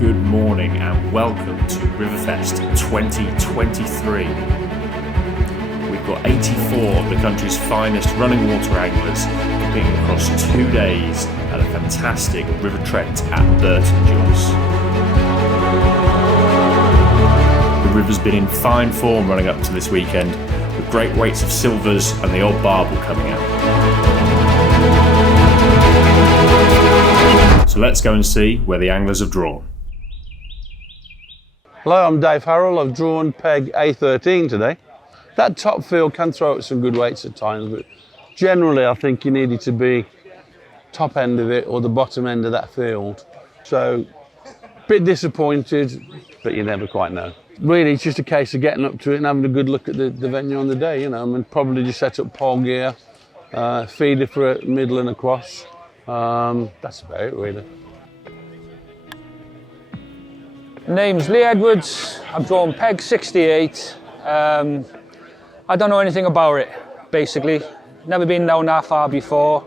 good morning and welcome to RiverFest 2023. We've got 84 of the country's finest running water anglers competing across 2 days at a fantastic River Trent at Burton Joyce. The river's been in fine form running up to this weekend, with great weights of silvers and the odd barbel coming out. So let's go and see where the anglers have drawn. Hello, I'm Dave Harrell. I've drawn peg A13 today. That top field can throw out some good weights at times, but generally I think you need it to be top end of it or the bottom end of that field. So, a bit disappointed, but you never quite know. Really, it's just a case of getting up to it and having a good look at the venue on the day, you know. I mean, probably just set up pole gear, feeder for a middle and across. That's about it, really. Name's Lee Edwards. I've drawn peg 68. I don't know anything about it, basically. Never been down that far before.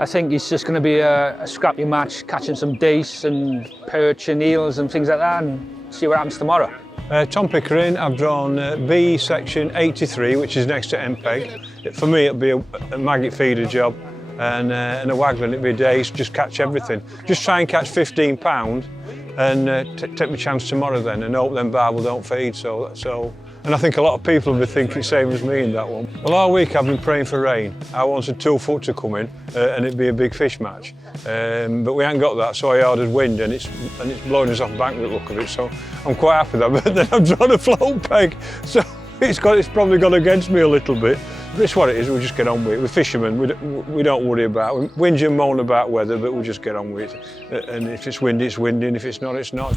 I think it's just going to be a scrappy match, catching some dace and perch and eels and things like that, and see what happens tomorrow. Tom Pickering. I've drawn B section 83, which is next to MPEG. For me, it'll be a maggot feeder job, and a waggler, it'll be a dace, just catch everything. Just try and catch 15 pound, and take my chance tomorrow then, and hope them barbel don't feed. And I think a lot of people will be thinking the same as me in that one. Well, all week I've been praying for rain. I wanted 2 foot to come in, and it'd be a big fish match. But we ain't got that, so I ordered wind, and it's blowing us off bank with the look of it. So I'm quite happy with that. But then I've drawn a float peg, so it's probably gone against me a little bit. But it's what it is. We just get on with it. We're fishermen. We don't worry about it. We whinge and moan about weather, but we just get on with it. And if it's windy, it's windy, and if it's not, it's not.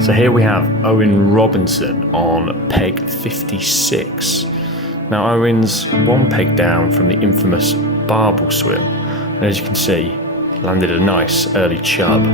So here we have Owen Robinson on peg 56. Now Owen's 1 peg down from the infamous barbel swim, and as you can see, landed a nice early chub.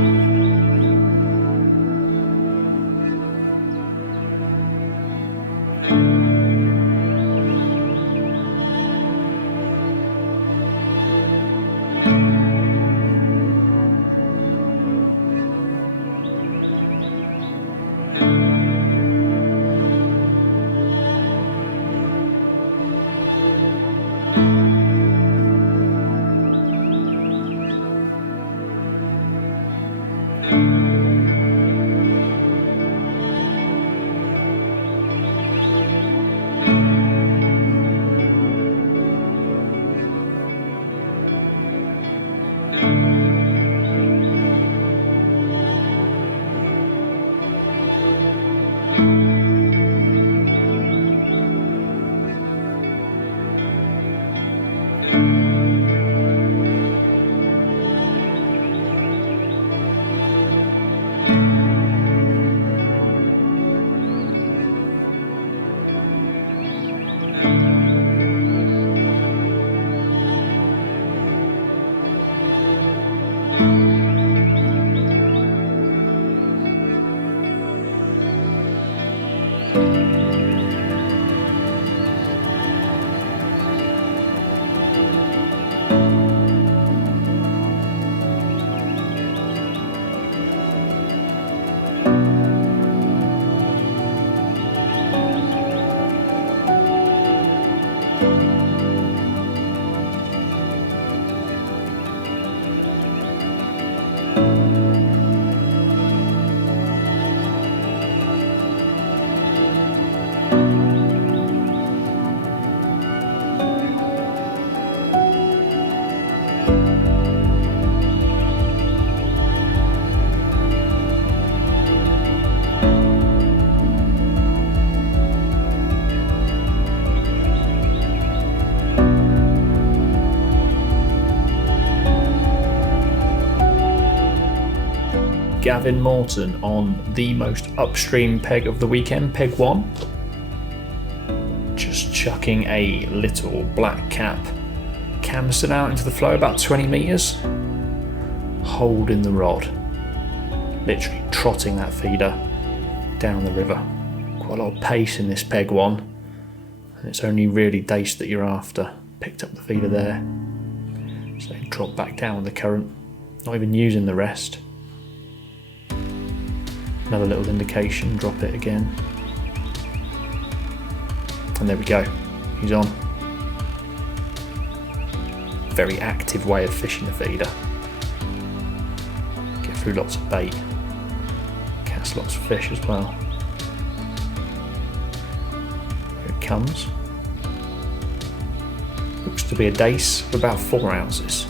Gavin Morton on the most upstream peg of the weekend, peg 1. Just chucking a little black cap Camston out into the flow about 20 metres, holding the rod, literally trotting that feeder down the river. Quite a lot of pace in this peg 1, and it's only really dace that you're after. Picked up the feeder there, so drop back down with the current, not even using the rest. Another little indication, drop it again. And there we go, he's on. Very active way of fishing the feeder. Get through lots of bait, catch lots of fish as well. Here it comes. Looks to be a dace of about 4 ounces.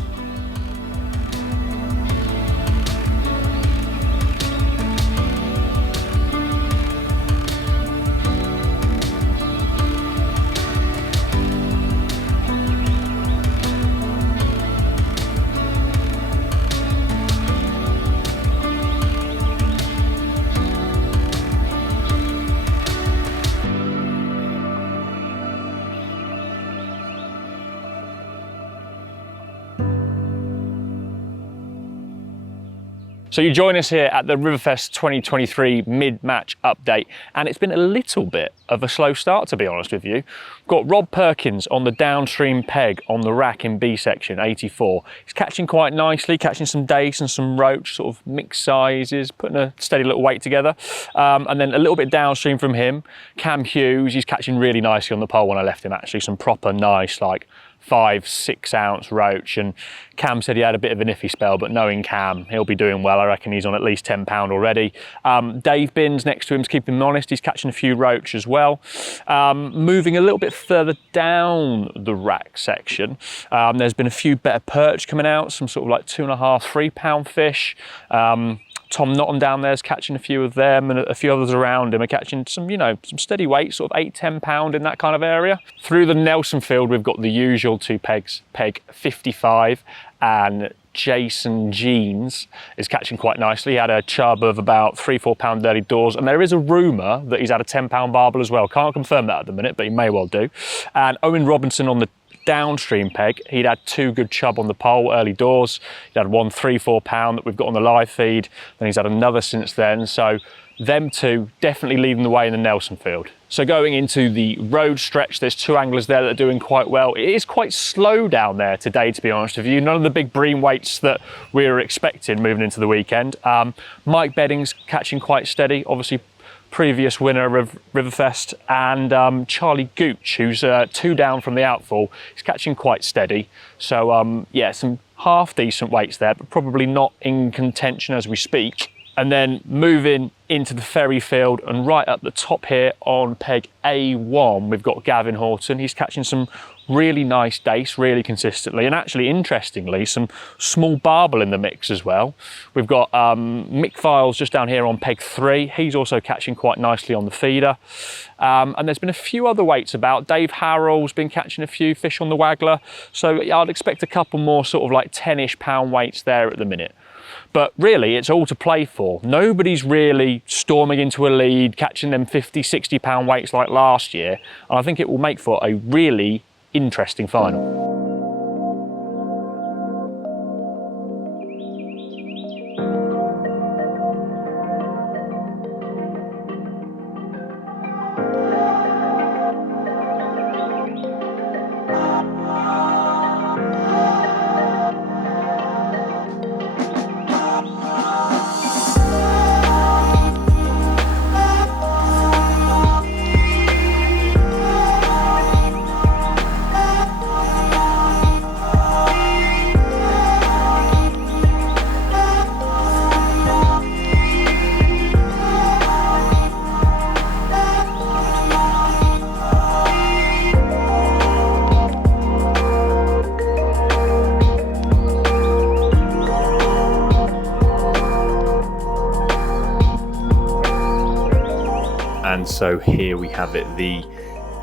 So you join us here at the RiverFest 2023 mid-match update, and it's been a little bit of a slow start, to be honest with you. We've got Rob Perkins on the downstream peg on the rack in B section, 84. He's catching quite nicely, catching some dace and some roach, sort of mixed sizes, putting a steady little weight together. And then a little bit downstream from him, Cam Hughes, he's catching really nicely on the pole when I left him, actually, some proper nice, like 5-6 ounce roach. And Cam said he had a bit of an iffy spell, but knowing Cam, he'll be doing well. I reckon he's on at least 10 pound already. Dave Binns next to him is keeping him honest. He's catching a few roach as well. Moving a little bit further down the rack section, there's been a few better perch coming out, some sort of like 2.5, 3 pound fish. Tom Notton down there is catching a few of them, and a few others around him are catching some, you know, some steady weight, sort of 8-10 pound in that kind of area. Through the Nelson field, we've got the usual 2 pegs, peg 55, and Jason Jeans is catching quite nicely. He had a chub of about 3-4 pound early doors, and there is a rumour that he's had a 10 pound barbel as well. Can't confirm that at the minute, but he may well do. And Owen Robinson on the downstream peg, he'd had 2 good chub on the pole early doors. He'd had one 3-4 pound that we've got on the live feed, then he's had another since then. So them 2 definitely leading the way in the Nelson field. So going into the road stretch, there's 2 anglers there that are doing quite well. It is quite slow down there today, to be honest with you. None of the big bream weights that we were expecting moving into the weekend. Mike Bedding's catching quite steady, obviously previous winner of RiverFest, and Charlie Gooch, who's 2 down from the outfall, is catching quite steady. So yeah, some half decent weights there, but probably not in contention as we speak. And then moving into the ferry field, and right up the top here on peg A1, we've got Gavin Horton. He's catching some really nice dace, really consistently, and actually, interestingly, some small barbel in the mix as well. We've got Mick Files just down here on peg 3. He's also catching quite nicely on the feeder. And there's been a few other weights about. Dave Harrell's been catching a few fish on the waggler. So yeah, I'd expect a couple more sort of like 10-ish pound weights there at the minute. But really, it's all to play for. Nobody's really storming into a lead, catching them 50, 60 pound weights like last year. And I think it will make for a really interesting final. And so here we have it, the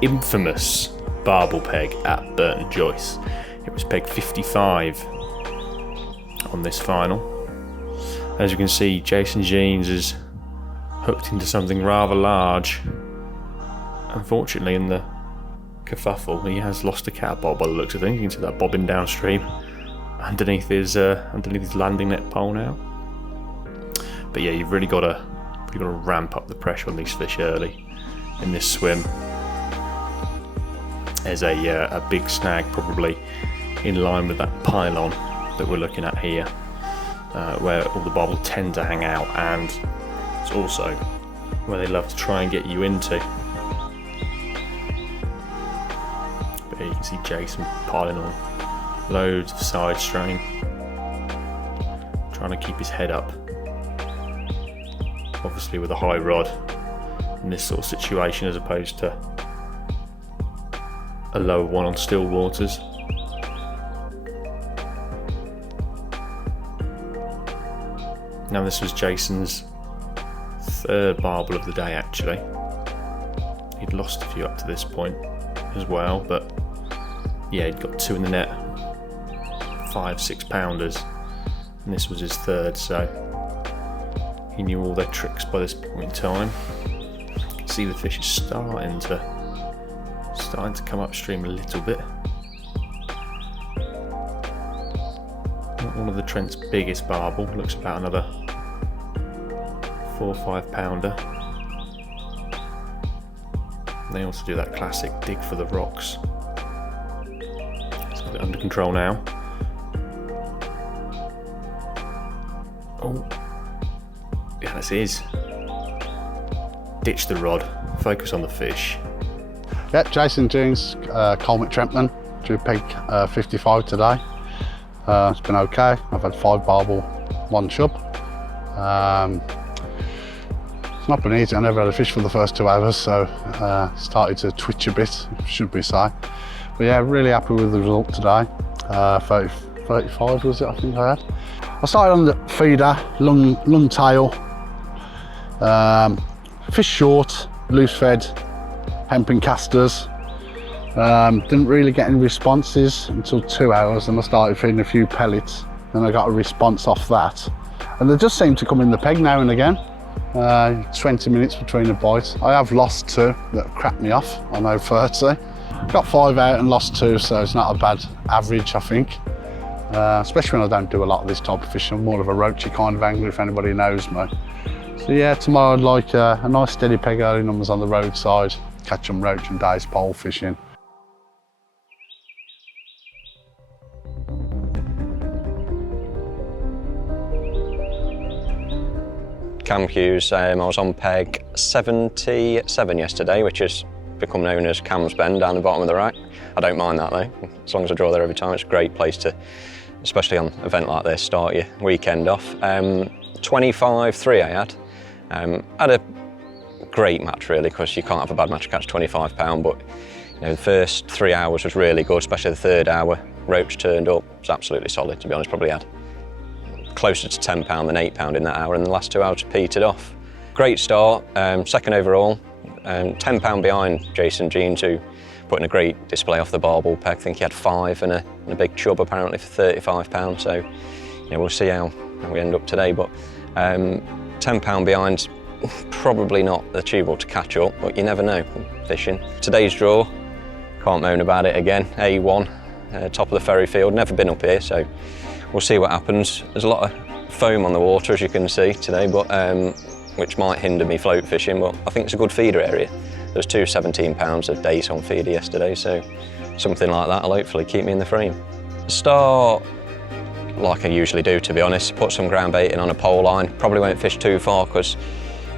infamous barbel peg at Burton Joyce. It was peg 55 on this final. As you can see, Jason Jeans is hooked into something rather large. Unfortunately, in the kerfuffle, he has lost a cat bob by the looks of things. You can see that bobbing downstream underneath his landing net pole now. But yeah, you've really got to ramp up the pressure on these fish early in this swim. There's a big snag probably in line with that pylon that we're looking at here, where all the barbel tend to hang out, and it's also where they love to try and get you into. But here you can see Jason piling on loads of side strain, trying to keep his head up. Obviously with a high rod in this sort of situation, as opposed to a lower one on still waters. Now this was Jason's third barbel of the day actually. He'd lost a few up to this point as well, but yeah, he'd got 2 in the net, 5-6 pounders, and this was his third, so he knew all their tricks by this point in time. You can see the fish is starting to come upstream a little bit. Not one of the Trent's biggest barbel, looks about another 4 or 5 pounder. They also do that classic dig for the rocks. It's got it under control now. Oh, yeah, this is. Ditch the rod, focus on the fish. Yeah, Jason Jeans, Colmick Trentman, drew peg 55 today. It's been okay. I've had 5 barbel, 1 chub. It's not been easy. I never had a fish for the first 2 hours, so started to twitch a bit, should we say. But yeah, really happy with the result today. 35 was it, I think I had. I started on the feeder, long tail, fish short, loose fed, hempen casters. Didn't really get any responses until 2 hours, and I started feeding a few pellets, and I got a response off that. And they just seem to come in the peg now and again. 20 minutes between a bite. I have lost 2 that cracked me off. I know 30. Got 5 out and lost 2, so it's not a bad average, I think. Especially when I don't do a lot of this type of fishing. I'm more of a roachy kind of angler, if anybody knows me. So yeah, tomorrow I'd like a nice steady peg early numbers on the roadside, catch some roach and dace pole fishing. Cam Hughes, I was on peg 77 yesterday, which has become known as Cam's Bend down the bottom of the rack. I don't mind that though, as long as I draw there every time. It's a great place to, especially on an event like this, start your weekend off. 25.3 I had. Had a great match really, because you can't have a bad match to catch £25, but you know, the first 3 hours was really good, especially the third hour. Roach turned up, it was absolutely solid to be honest, probably had closer to £10 than £8 in that hour, and the last 2 hours petered off. Great start, second overall, £10 behind Jason Jeans, who put in a great display off the barbel peg. I think he had 5 and a big chub apparently for £35, so you know, we'll see how we end up today, but £10 behind, probably not achievable to catch up, but you never know fishing. Today's draw, can't moan about it again, A1, top of the ferry field, never been up here, so we'll see what happens. There's a lot of foam on the water, as you can see today, but which might hinder me float fishing, but I think it's a good feeder area. There's 2 £17 of dace on feeder yesterday, so something like that will hopefully keep me in the frame. Start like I usually do, to be honest, put some ground bait in on a pole line. Probably won't fish too far, because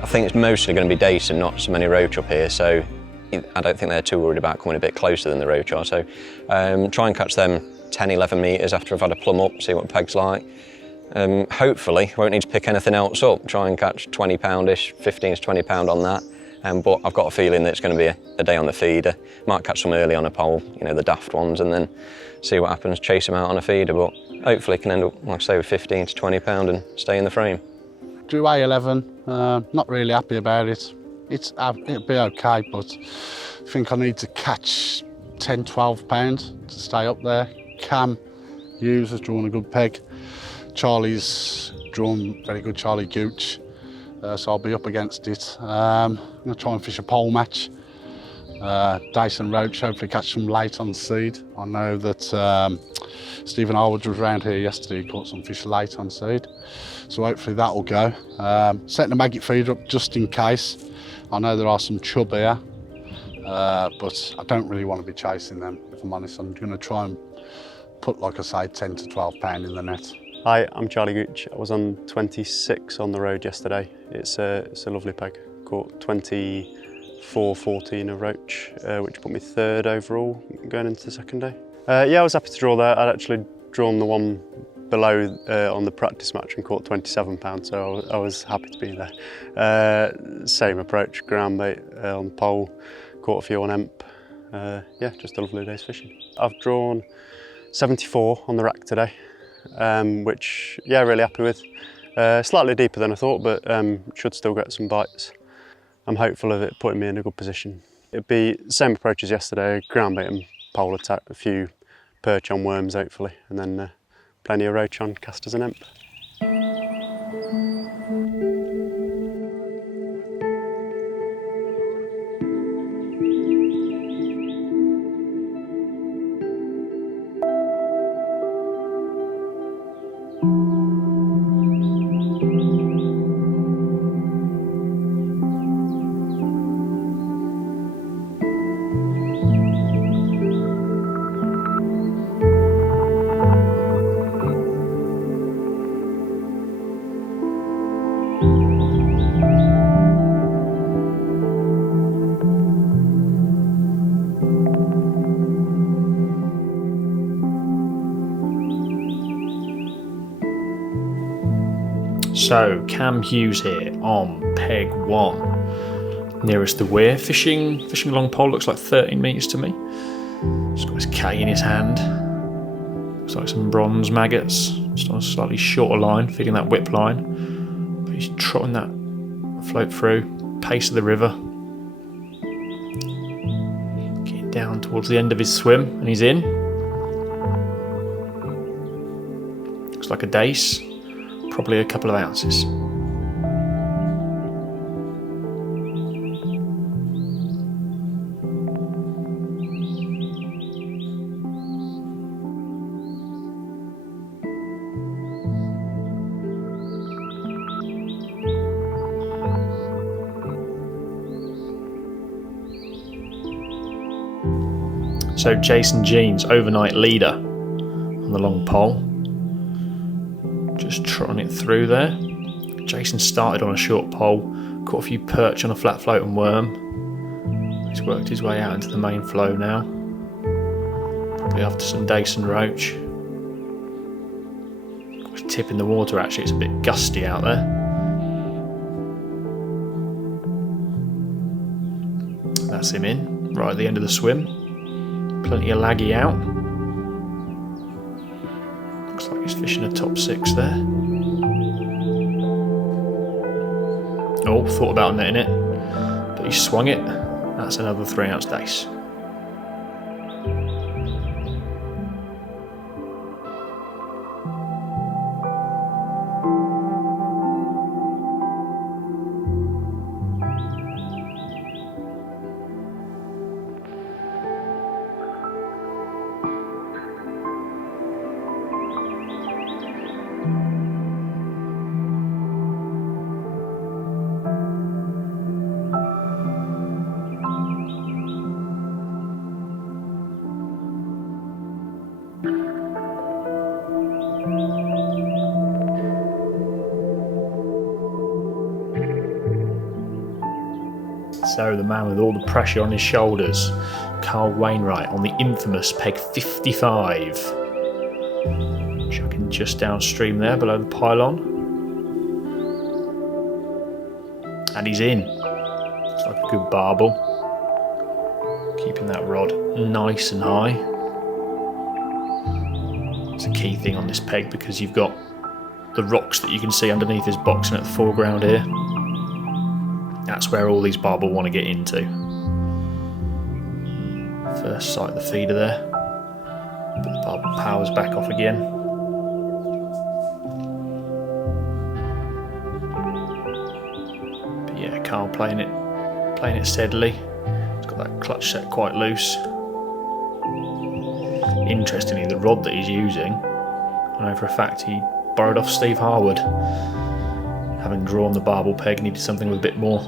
I think it's mostly going to be dace and not so many roach up here, so I don't think they're too worried about coming a bit closer than the roach are, so try and catch them 10-11 metres after I've had a plumb up, see what the peg's like. Hopefully won't need to pick anything else up, try and catch 20 poundish, 15 to 20 pound on that, but I've got a feeling that it's going to be a day on the feeder. Might catch some early on a pole, you know, the daft ones, and then see what happens, chase them out on a feeder, but hopefully can end up, like I say, with 15 to 20 pound and stay in the frame. Drew A11, not really happy about it. It'll be okay, but I think I need to catch 10, 12 pounds to stay up there. Cam Hughes has drawn a good peg. Charlie's drawn very good Charlie Gooch, so I'll be up against it. I'm going to try and fish a pole match. Dyson Roach, hopefully catch some late on seed. I know that Stephen Harwood was around here yesterday, he caught some fish late on seed, so hopefully that will go. Setting the maggot feeder up just in case. I know there are some chub here, but I don't really want to be chasing them, if I'm honest. I'm going to try and put, like I say, 10 to 12 pound in the net. Hi, I'm Charlie Gooch. I was on 26 on the road yesterday. It's a lovely peg. Caught 24-14 of roach, which put me third overall going into the second day. Yeah, I was happy to draw there. I'd actually drawn the one below on the practice match and caught 27 pounds, so I was happy to be there. Same approach, ground bait on the pole, caught a few on emp. Yeah, just a lovely day's fishing. I've drawn 74 on the rack today, which, yeah, really happy with. Slightly deeper than I thought, but should still get some bites. I'm hopeful of it putting me in a good position. It'd be same approach as yesterday, ground bait and pole attack, a few perch on worms hopefully, and then plenty of roach on casters and emp. So, Cam Hughes here on peg 1. Nearest the weir, fishing long pole, looks like 13 metres to me. He's got his K in his hand. Looks like some bronze maggots, just on a slightly shorter line, feeding that whip line. But he's trotting that float through, pace of the river. Getting down towards the end of his swim, and he's in. Looks like a dace. Probably a couple of ounces. So Jason Jeans, overnight leader on the long pole. Just trotting it through there. Jason started on a short pole, caught a few perch on a flat floating worm. He's worked his way out into the main flow now. Probably after some dace and roach. Got a tip in the water actually, it's a bit gusty out there. That's him in, right at the end of the swim. Plenty of laggy out. Looks like he's fishing a top 6 there. Oh, thought about netting it, but he swung it. That's another 3 ounce dace. So the man with all the pressure on his shoulders, Carl Wainwright on the infamous peg 55. Chucking just downstream there below the pylon. And he's in. Looks like a good barbel. Keeping that rod nice and high. It's a key thing on this peg because you've got the rocks that you can see underneath his boxing at the foreground here. That's where all these barbel want to get into. First sight of the feeder there. But the barbel powers back off again. Carl playing it steadily. He's got that clutch set quite loose. Interestingly, the rod that he's using, I know for a fact he borrowed off Steve Harwood. Having drawn the barbel peg, needed something with a bit more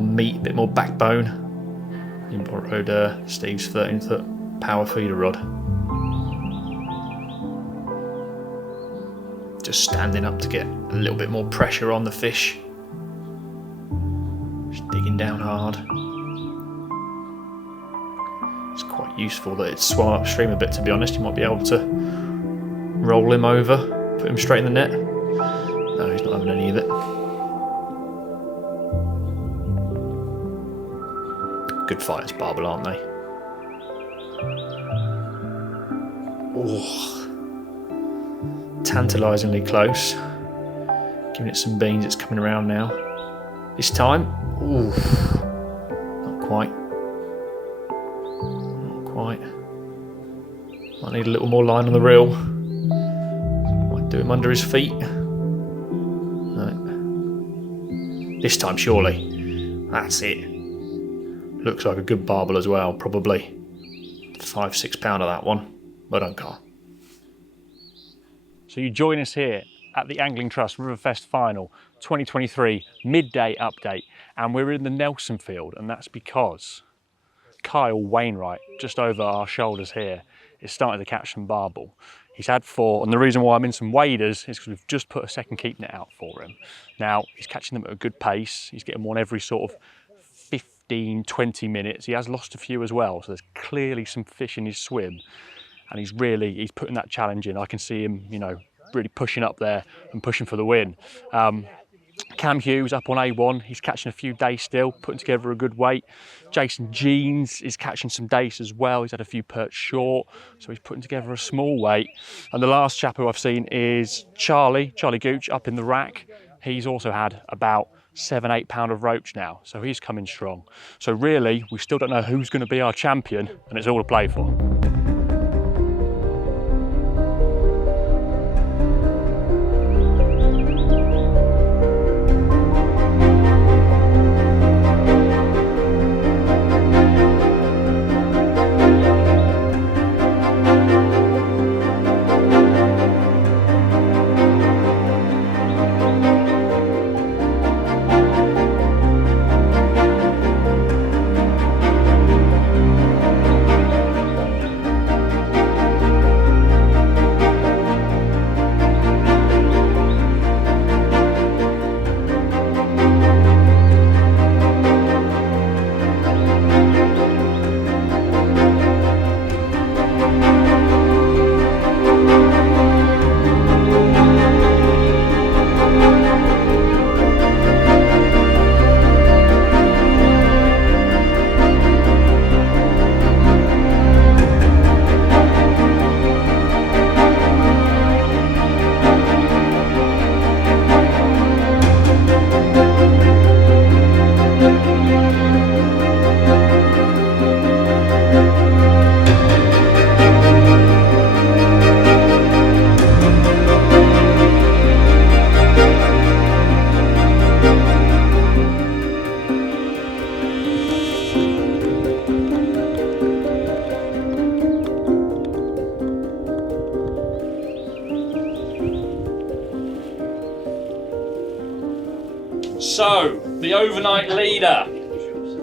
meat, a bit more backbone. He borrowed Steve's 13-foot power feeder rod. Just standing up to get a little bit more pressure on the fish. Just digging down hard. It's quite useful that it's swum upstream a bit, to be honest. You might be able to roll him over, put him straight in the net. No, he's not having any of it. Good fighters, barbel, aren't they? Oh. Tantalisingly close. Giving it some beans, it's coming around now. This time, ooh, not quite. Not quite. Might need a little more line on the reel. Might do him under his feet. No. This time, surely. That's it. Looks like a good barbel as well, probably 5-6 pounder that one. Well done, Carl. So you join us here at the Angling Trust RiverFest Final 2023 midday update, and we're in the Nelson field, and that's because Kyle Wainwright, just over our shoulders here, is starting to catch some barbel. He's had 4, and the reason why I'm in some waders is because we've just put a second keep net out for him. Now, he's catching them at a good pace. He's getting one every sort of 15-20 minutes. He has lost a few as well, so there's clearly some fish in his swim, and he's putting that challenge in. I can see him, you know, really pushing up there and pushing for the win. Cam Hughes up on A1, he's catching a few dace still, putting together a good weight. Jason Jeans is catching some dace as well. He's had a few perch short, so he's putting together a small weight. And the last chap who I've seen is Charlie Gooch up in the rack. He's also had about 7-8 pound of roach now, so he's coming strong. So really, we still don't know who's going to be our champion, and it's all to play for. So, the overnight leader,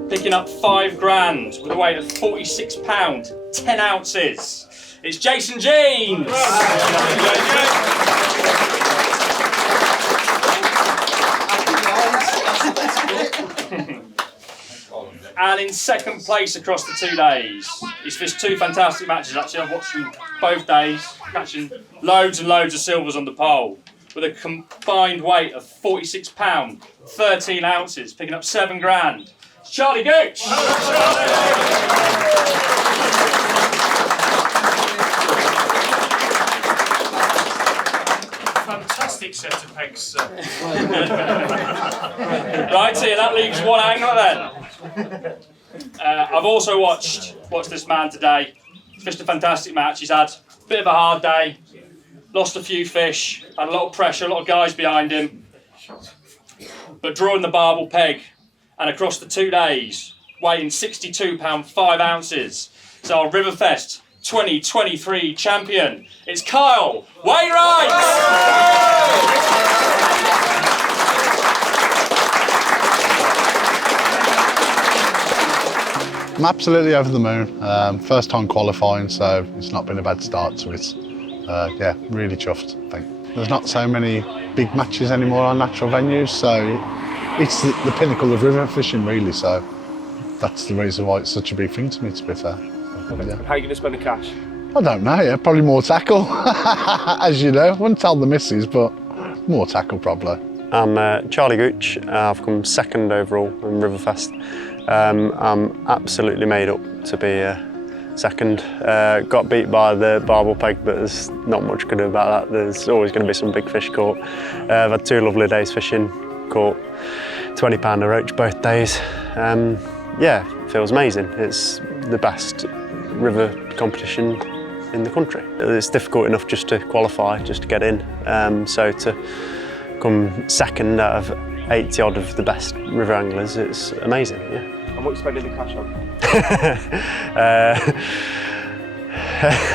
picking up 5 grand with a weight of 46 pounds, 10 ounces. It's Jason Jeans. And in second place across the 2 days. He's fished 2 fantastic matches. Actually, I've watched them both days, catching loads and loads of silvers on the pole, with a combined weight of 46 pounds, 13 ounces, picking up 7 grand. It's Charlie Gooch. Fantastic set of pegs, sir. Right here, that leaves one angler then. I've also watched this man today. He's fished a fantastic match. He's had a bit of a hard day, lost a few fish, had a lot of pressure, a lot of guys behind him, but drawing the barbel peg and across the 2 days, weighing £62 5 ounces. So our RiverFest 2023 champion, it's Kyle Wainwright! I'm absolutely over the moon. First time qualifying, so it's not been a bad start to it. Yeah, really chuffed, I think. There's not so many big matches anymore on natural venues, so it's the pinnacle of river fishing, really, so that's the reason why it's such a big thing to me, to be fair. Yeah. How are you going to spend the cash? I don't know, yeah, probably more tackle, as you know. I wouldn't tell the missus, but more tackle probably. I'm Charlie Gooch. I've come second overall in RiverFest. I'm absolutely made up to be second. Got beat by the barbel peg, but there's not much to do about that. There's always going to be some big fish caught. I've had 2 lovely days fishing, caught 20-pounder roach both days. Yeah, it feels amazing. It's the best river competition in the country. It's difficult enough just to qualify, just to get in. So to come second out of 80 odd of the best river anglers, it's amazing, yeah. And what are you spending the cash on?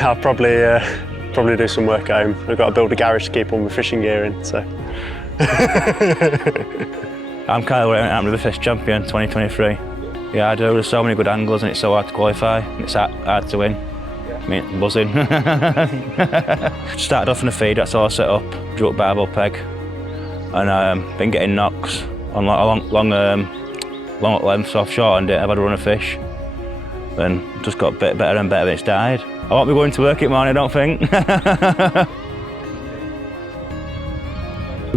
I'll probably do some work at home. I've got to build a garage to keep all my fishing gear in, so. I'm Kyle Wainwright, I'm RiverFest champion 2023. Yeah, I do. There's so many good angles and it's so hard to qualify. It's hard to win. I mean, I'm buzzing. Started off in a feed, that's all set up. Drew up barbel peg. And been getting knocks on long lengths offshore and I've had a run of fish. Then just got a bit better and better and it's died. I won't be going to work it morning, I don't think.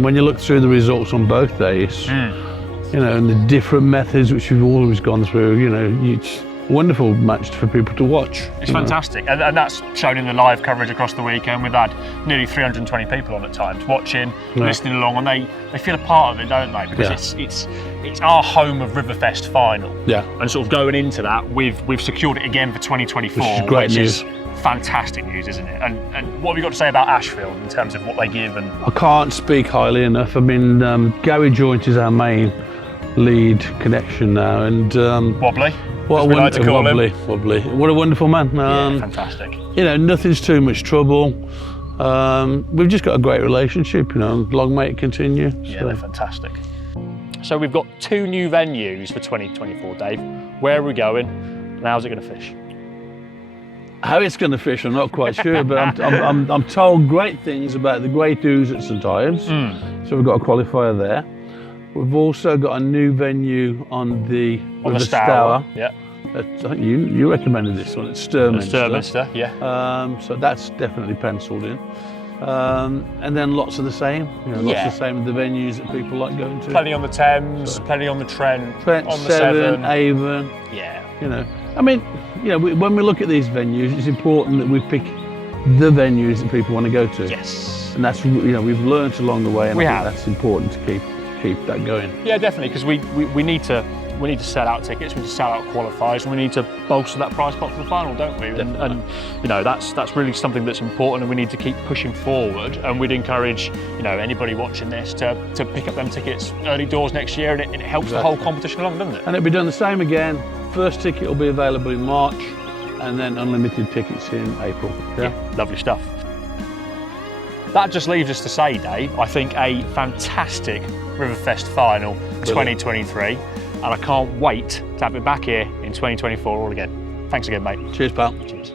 When you look through the results on both days, you know, and the different methods which we've always gone through, you know, it's a wonderful match for people to watch. It's fantastic, and that's shown in the live coverage across the weekend. We've had nearly 320 people on at times watching, listening along, and they feel a part of it, don't they? Because it's our home of RiverFest Final. Yeah. And sort of going into that, we've secured it again for 2024, which is great news. Fantastic news, isn't it? And what have you got to say about Ashfield in terms of what they give? And I can't speak highly enough. I mean, Gary Joint is our main lead connection now, and Wobbly. What a wonderful Wobbly. What a wonderful man. Yeah, fantastic. You know, nothing's too much trouble. We've just got a great relationship. You know, long may it continue. Yeah, they're fantastic. So we've got 2 new venues for 2024, Dave. Where are we going? And how's it going to fish? How it's going to fish, I'm not quite sure, but I'm told great things about the Great Ooze at St Ives. So we've got a qualifier there. We've also got a new venue on the Stour. Yeah. I think you recommended this one. It's Sturminster. Sturminster, yeah. So that's definitely penciled in. And then lots of the same. You know, lots of the same of the venues that people like going to. Plenty on the Thames, plenty on the Trent, on the Severn, Avon. Yeah. You know, I mean, you know, when we look at these venues, it's important that we pick the venues that people want to go to. Yes. And that's, you know, we've learned along the way, and I think that's important to keep that going. Yeah, definitely, because we need to sell out tickets, we need to sell out qualifiers, and we need to bolster that prize pot for the final, don't we? And you know, that's really something that's important, and we need to keep pushing forward. And we'd encourage, you know, anybody watching this to pick up them tickets early doors next year, and it helps the whole competition along, doesn't it? And it'll be done the same again. First ticket will be available in March, and then unlimited tickets in April. Yeah, lovely stuff. That just leaves us to say, Dave, I think a fantastic RiverFest Final 2023, and I can't wait to have it back here in 2024 all again. Thanks again, mate. Cheers, pal. Cheers.